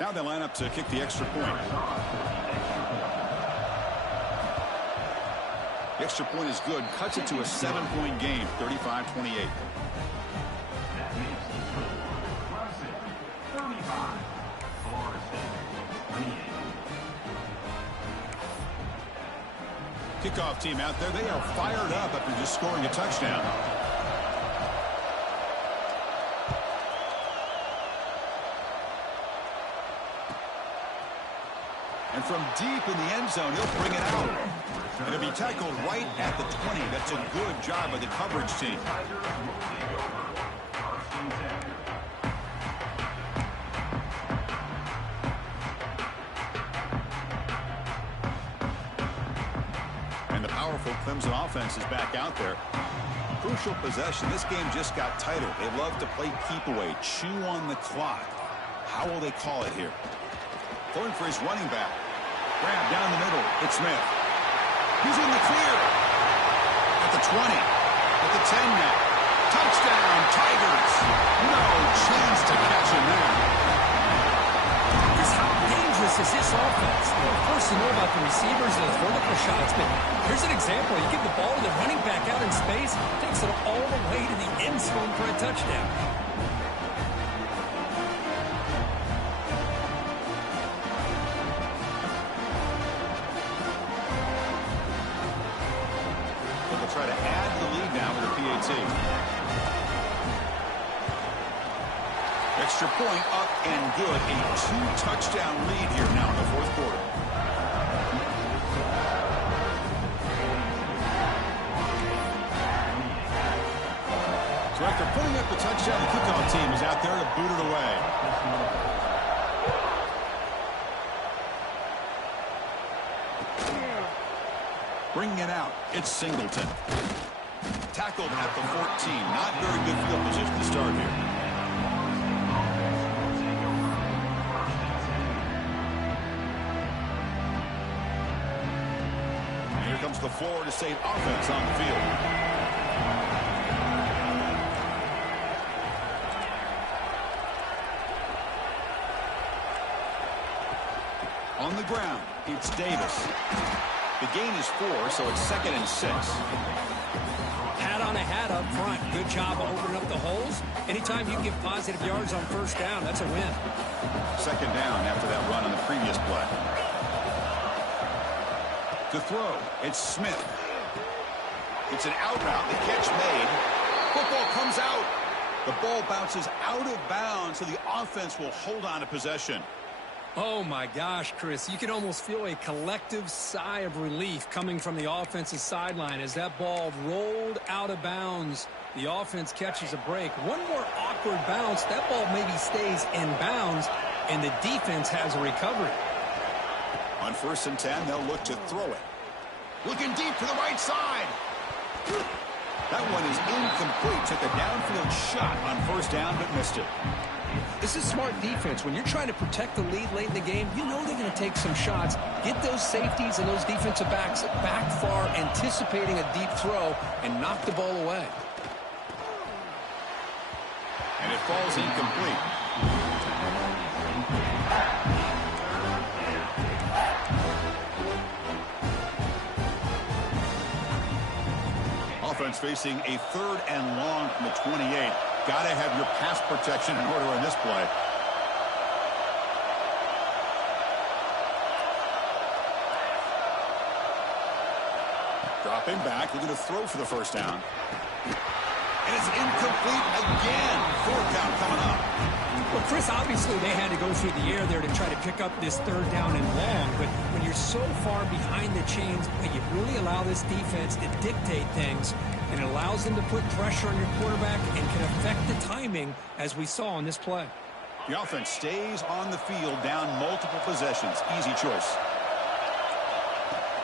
Now they line up to kick the extra point. The extra point is good. Cuts it to a 7-point game, 35-28. Kickoff team out there. They are fired up after just scoring a touchdown. And from deep in the end zone, he'll bring it out. And it'll be tackled right at the 20. That's a good job by the coverage team. And the powerful Clemson offense is back out there. Crucial possession. This game just got tighter. They love to play keep away, chew on the clock. How will they call it here? Going for his running back. Grab down the middle. It's Smith. He's in the clear. At the 20. At the 10 now. Touchdown, Tigers. No chance to catch him there. Just how dangerous is this offense? Of course, you know about the receivers and those vertical shots, but here's an example. You give the ball to the running back out in space, takes it all the way to the end zone for a touchdown. Try to add to the lead now with a PAT. Extra point up and good. A 2-touchdown lead here now in the 4th quarter. So after putting up the touchdown, the kickoff team is out there to boot it away. Bringing it out, it's Singleton. Tackled at the 14. Not very good field position to start here. And here comes the Florida State offense on the field. On the ground, it's Davis. The gain is 4, so it's 2nd and 6. Hat on a hat up front. Good job of opening up the holes. Anytime you can get positive yards on first down, that's a win. 2nd down after that run on the previous play. To throw, it's Smith. It's an out route. The catch made. Football comes out. The ball bounces out of bounds, so the offense will hold on to possession. Oh, my gosh, Chris. You can almost feel a collective sigh of relief coming from the offensive sideline as that ball rolled out of bounds. The offense catches a break. One more awkward bounce. That ball maybe stays in bounds, and the defense has a recovery. On 1st and 10, they'll look to throw it. Looking deep to the right side. That one is incomplete. Took a downfield shot on 1st down, but missed it. This is smart defense. When you're trying to protect the lead late in the game, you know they're going to take some shots. Get those safeties and those defensive backs back far, anticipating a deep throw, and knock the ball away. And it falls incomplete. Offense facing a 3rd and long from the 28. Got to have your pass protection in order in this play. Dropping back, looking to throw for the 1st down. And it's incomplete again. 4th down coming up. Well, Chris, obviously they had to go through the air there to try to pick up this 3rd down and long, but when you're so far behind the chains, you really allow this defense to dictate things, and it allows them to put pressure on your quarterback and can affect the timing, as we saw on this play. The offense stays on the field down multiple possessions. Easy choice.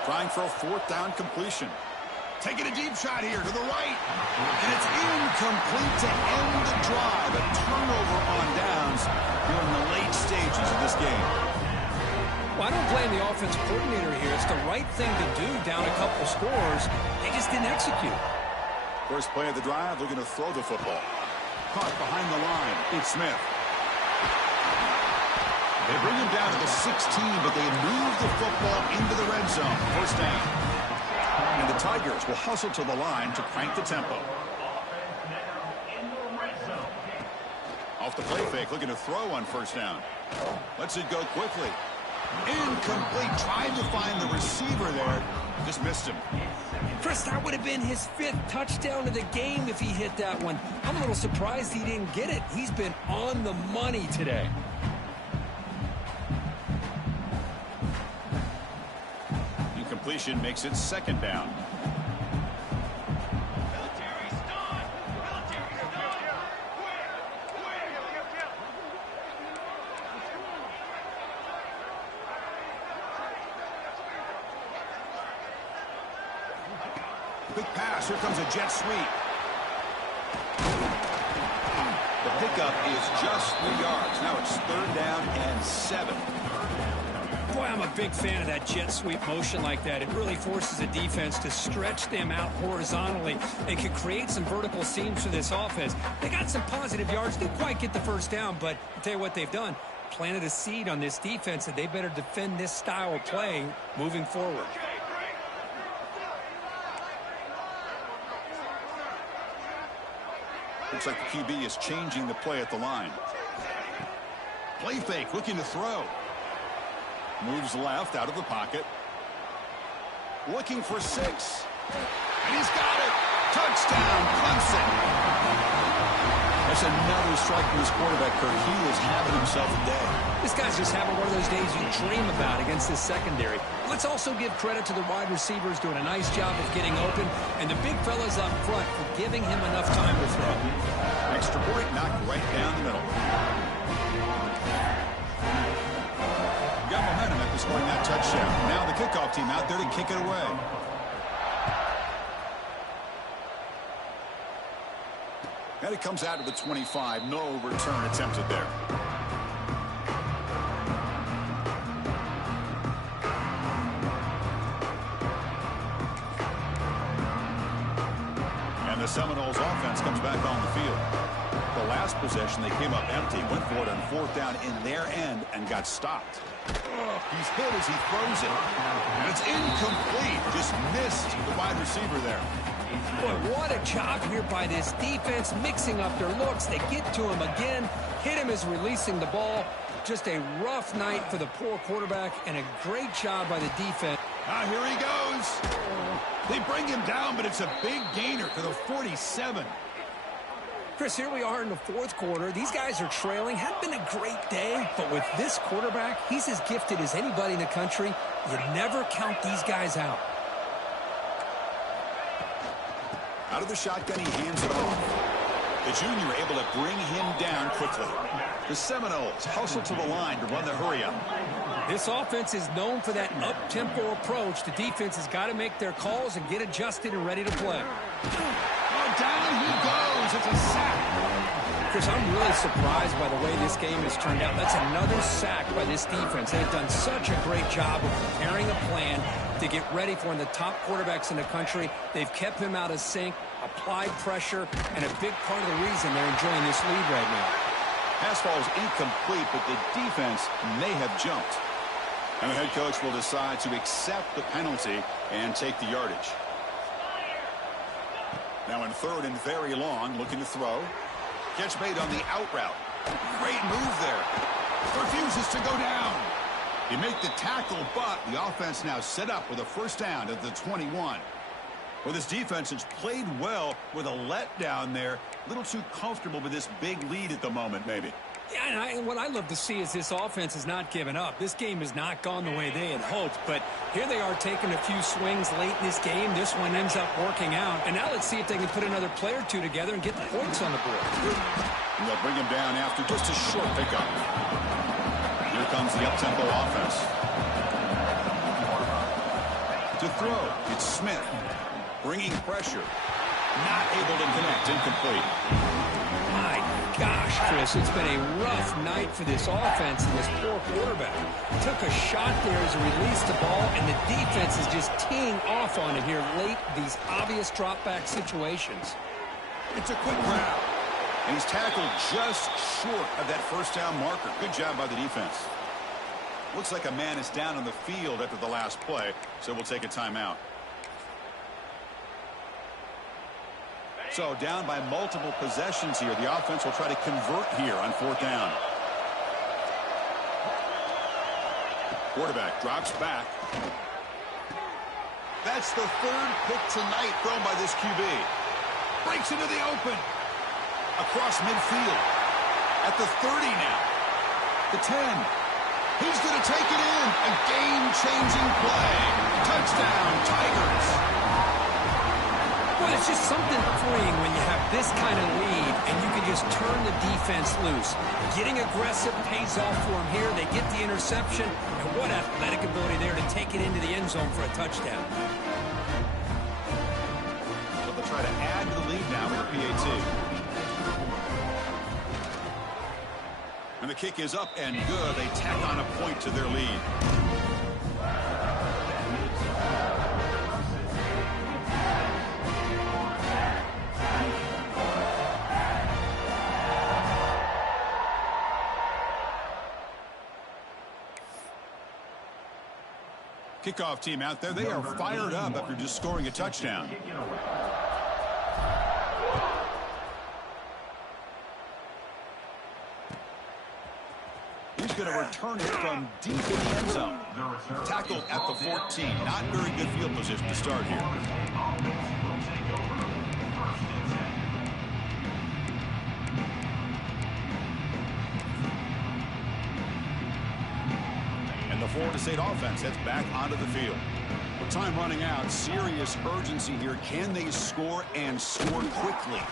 Trying for a 4th down completion. Taking a deep shot here to the right. And it's incomplete to end the drive. A turnover on downs here in the late stages of this game. Well, I don't blame the offensive coordinator here. It's the right thing to do down a couple scores. They just didn't execute. First play of the drive, looking to throw the football. Caught behind the line. It's Smith. They bring him down to the 16, but they move the football into the red zone. 1st down. And the Tigers will hustle to the line to crank the tempo. Off the play fake, looking to throw on 1st down. Lets it go quickly. Incomplete, trying to find the receiver there. Just missed him. Chris, that would have been his 5th touchdown of the game if he hit that one. I'm a little surprised he didn't get it. He's been on the money today. Incompletion makes it 2nd down. Quick pass. Here comes a jet sweep. The pickup is just 3 yards. Now it's 3rd down and 7. Boy, I'm a big fan of that jet sweep motion like that. It really forces a defense to stretch them out horizontally and can create some vertical seams for this offense. They got some positive yards. Didn't quite get the 1st down, but I'll tell you what they've done. Planted a seed on this defense that they better defend this style of play moving forward. Looks like the QB is changing the play at the line. Play fake, looking to throw. Moves left out of the pocket. Looking for 6. And he's got it. Touchdown, Clemson. That's another strike from his quarterback, Kirk. He is having himself a day. This guy's just having one of those days you dream about against this secondary. Let's also give credit to the wide receivers doing a nice job of getting open, and the big fellas up front for giving him enough time to throw. Extra point knocked right down the middle. Got momentum after scoring that touchdown. Now the kickoff team out there to kick it away. And it comes out to the 25. No return attempted there. And the Seminoles offense comes back on the field. The last possession, they came up empty, went for it on fourth down in their end, and got stopped. He's hit as he throws it. And it's incomplete. Just missed the wide receiver there. Boy, what a job here by this defense, mixing up their looks. They get to him again, hit him as releasing the ball. Just a rough night for the poor quarterback, and a great job by the defense. Here he goes. They bring him down, but it's a big gainer to the 47. Chris, here we are in the fourth quarter. These guys are trailing. Had been a great day, but with this quarterback, he's as gifted as anybody in the country. You never count these guys out. Out of the shotgun, he hands it off. The junior able to bring him down quickly. The Seminoles hustle to the line to run the hurry-up. This offense is known for that up-tempo approach. The defense has got to make their calls and get adjusted and ready to play. Down he goes. It's a sack. Chris, I'm really surprised by the way this game has turned out. That's another sack by this defense. They've done such a great job of preparing a plan to get ready for one of the top quarterbacks in the country. They've kept him out of sync, applied pressure, and a big part of the reason they're enjoying this lead right now. Pass ball is incomplete, but the defense may have jumped. And the head coach will decide to accept the penalty and take the yardage. Now in third and very long, looking to throw. Catch made on the out route. Great move there. Refuses to go down. He made the tackle, but the offense now set up with a first down at the 21. Well, this defense has played well with a letdown there. A little too comfortable with this big lead at the moment, maybe. Yeah, and what I love to see is this offense has not given up. This game has not gone the way they had hoped, but here they are taking a few swings late in this game. This one ends up working out, and now let's see if they can put another play or two together and get the points on the board. And they'll bring him down after just a short pickup. Here comes the up-tempo offense. To throw, it's Smith. Bringing pressure. Not able to connect. Incomplete. My gosh, Chris, it's been a rough night for this offense and this poor quarterback. Took a shot there as he released the ball, and the defense is just teeing off on it here late, these obvious drop-back situations. It's a quick grab. And he's tackled just short of that first down marker. Good job by the defense. Looks like a man is down on the field after the last play, so we'll take a timeout. So down by multiple possessions here. The offense will try to convert here on fourth down. Quarterback drops back. That's the third pick tonight thrown by this QB. Breaks into the open. Across midfield. At the 30 now. The 10. He's going to take it in. A game-changing play. Touchdown, Tigers. Well, it's just something freeing when you have this kind of lead and you can just turn the defense loose. Getting aggressive pays off for them here. They get the interception, and what athletic ability there to take it into the end zone for a touchdown. So they'll try to add to the lead now with a PAT. And the kick is up and good. They tack on a point to their lead. Kickoff team out there. They are fired up after just scoring a touchdown. He's going to return it from deep in the end zone. Tackled at the 14. Not very good field position to start here. The Florida State offense heads back onto the field. With time running out, serious urgency here. Can they score and score quickly?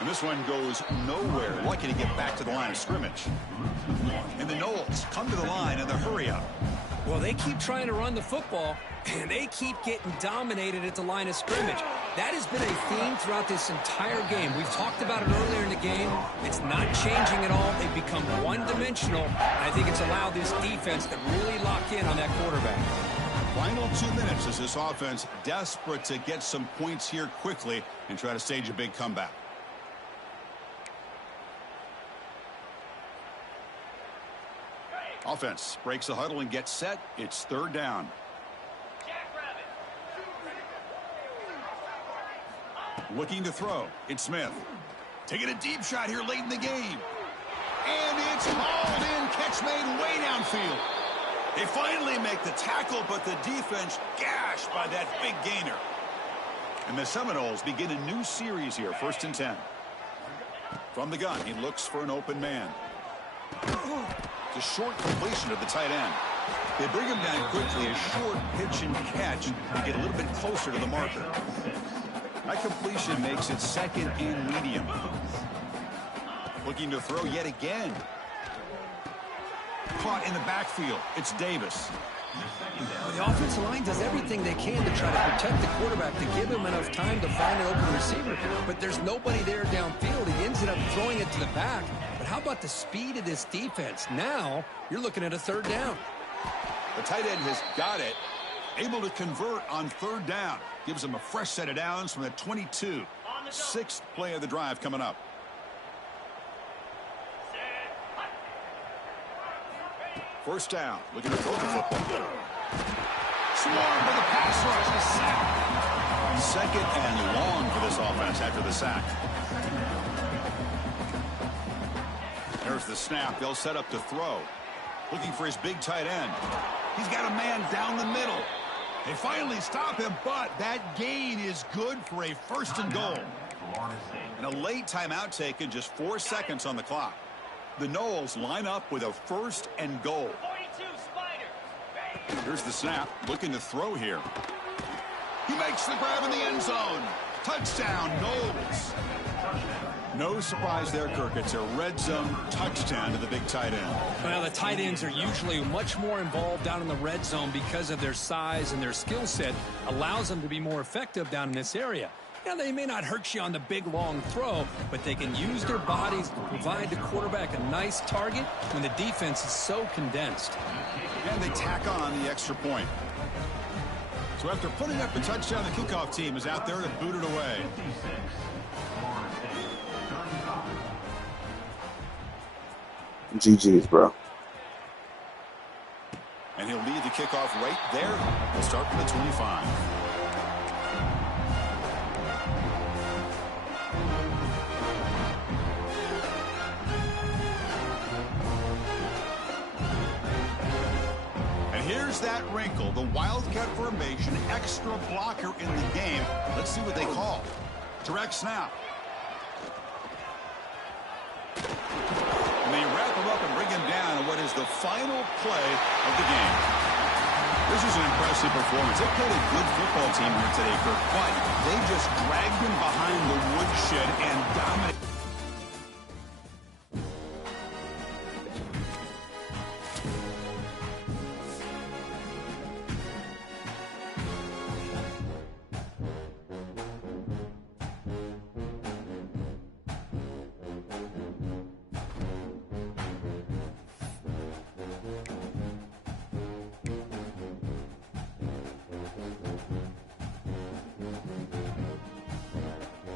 And this one goes nowhere. Lucky to get back to the line of scrimmage. And the Noles come to the line in the hurry-up. Well, they keep trying to run the football, and they keep getting dominated at the line of scrimmage. That has been a theme throughout this entire game. We've talked about it earlier in the game. It's not changing at all. They've become one-dimensional. I think it's allowed this defense to really lock in on that quarterback. Final 2 minutes as this offense desperate to get some points here quickly and try to stage a big comeback. Offense breaks the huddle and gets set. It's 3rd down. Looking to throw. It's Smith. Taking a deep shot here late in the game. And it's hauled in. Catch made way downfield. They finally make the tackle, but the defense gashed by that big gainer. And the Seminoles begin a new series here. 1st and 10. From the gun, he looks for an open man. The short completion of the tight end. They bring him down quickly. A short pitch and catch to get a little bit closer to the marker. That completion makes it 2nd and medium. Looking to throw yet again. Caught in the backfield. It's Davis. Well, the offensive line does everything they can to try to protect the quarterback, to give him enough time to find an open receiver. But there's nobody there downfield. He ends up throwing it to the back. But how about the speed of this defense? Now you're looking at a 3rd down. The tight end has got it. Able to convert on 3rd down. Gives him a fresh set of downs from the 22. 6th play of the drive coming up. First down. Looking to throw the football. Swarmed by the pass rush. A sack. 2nd and long for this offense after the sack. There's the snap. They'll set up to throw. Looking for his big tight end. He's got a man down the middle. They finally stop him, but that gain is good for a 1st and goal. And a late timeout taken, just 4 seconds on the clock. The Noles line up with a 1st and goal. Here's the snap, looking to throw here. He makes the grab in the end zone. Touchdown, Noles. No surprise there, Kirk. It's a red zone touchdown to the big tight end. Well, the tight ends are usually much more involved down in the red zone because of their size, and their skill set allows them to be more effective down in this area. Now, they may not hurt you on the big, long throw, but they can use their bodies to provide the quarterback a nice target when the defense is so condensed. And they tack on the extra point. So after putting up the touchdown, the kickoff team is out there to boot it away. GG's, bro. And he'll lead the kickoff right there. We'll start from the 25. And here's that wrinkle, the Wildcat formation, extra blocker in the game. Let's see what they call. Direct snap. And they wrap him up and bring him down in what is the final play of the game. This is an impressive performance. They played a good football team here today, Kirk, but they just dragged him behind the woodshed and dominated.